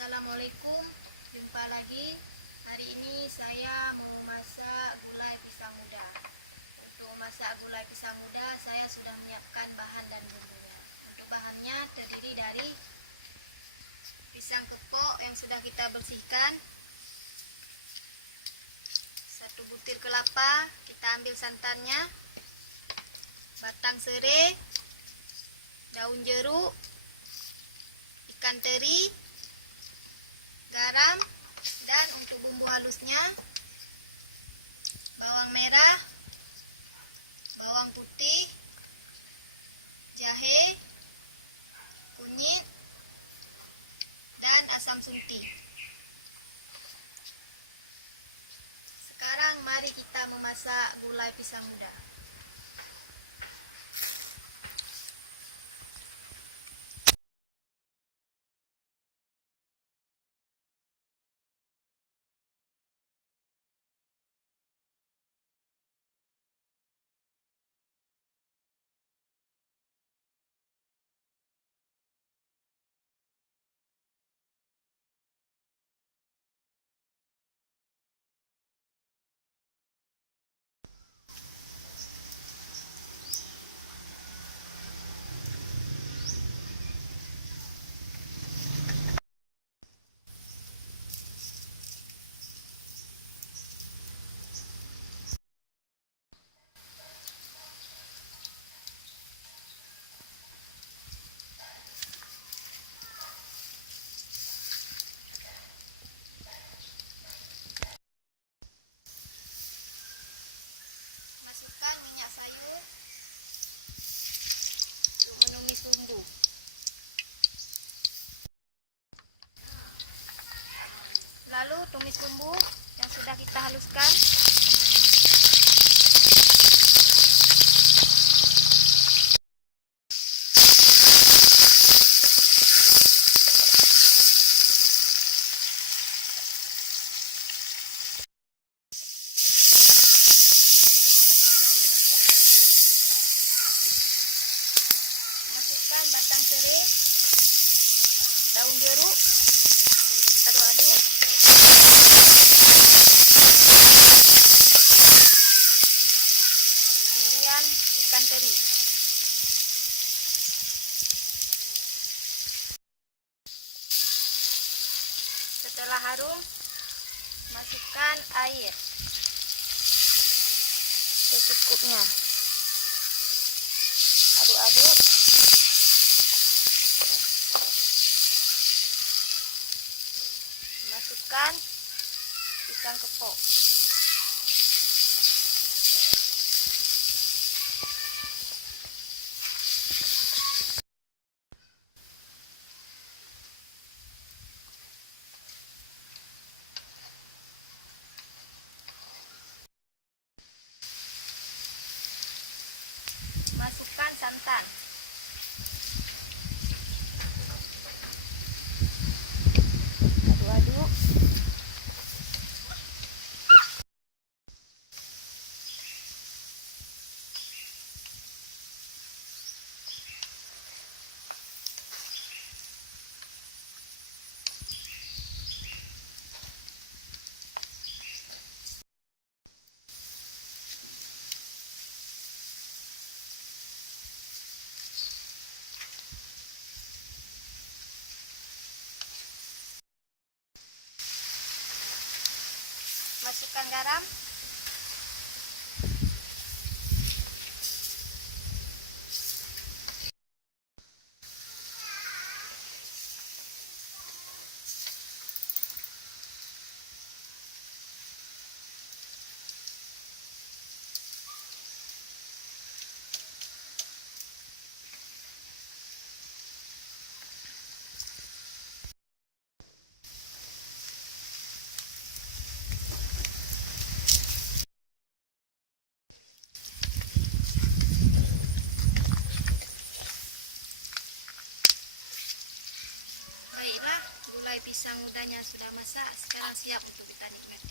Assalamualaikum, jumpa lagi. Hari ini saya mau masak gulai pisang muda. Untuk masak gulai pisang muda saya sudah menyiapkan bahan dan bumbunya. Untuk bahannya terdiri dari pisang kepok yang sudah kita bersihkan, 1 butir kelapa, kita ambil santannya, batang serai, daun jeruk, ikan teri, garam, dan untuk bumbu halusnya bawang merah, bawang putih, jahe, kunyit, dan asam suntik. Sekarang mari kita memasak gulai pisang muda. Masukkan minyak sayur untuk menumis bumbu. Lalu tumis bumbu yang sudah kita haluskan. Masukkan batang serai, daun jeruk, aduk-aduk. Kemudian ikan teri. Setelah harum, masukkan air secukupnya. Aduk-aduk. Masukkan pisang kepok. Masukkan santan. Aduk-aduk. Masukkan garam. Baiklah, gulai pisang mudanya sudah masak. Sekarang siap untuk kita nikmati.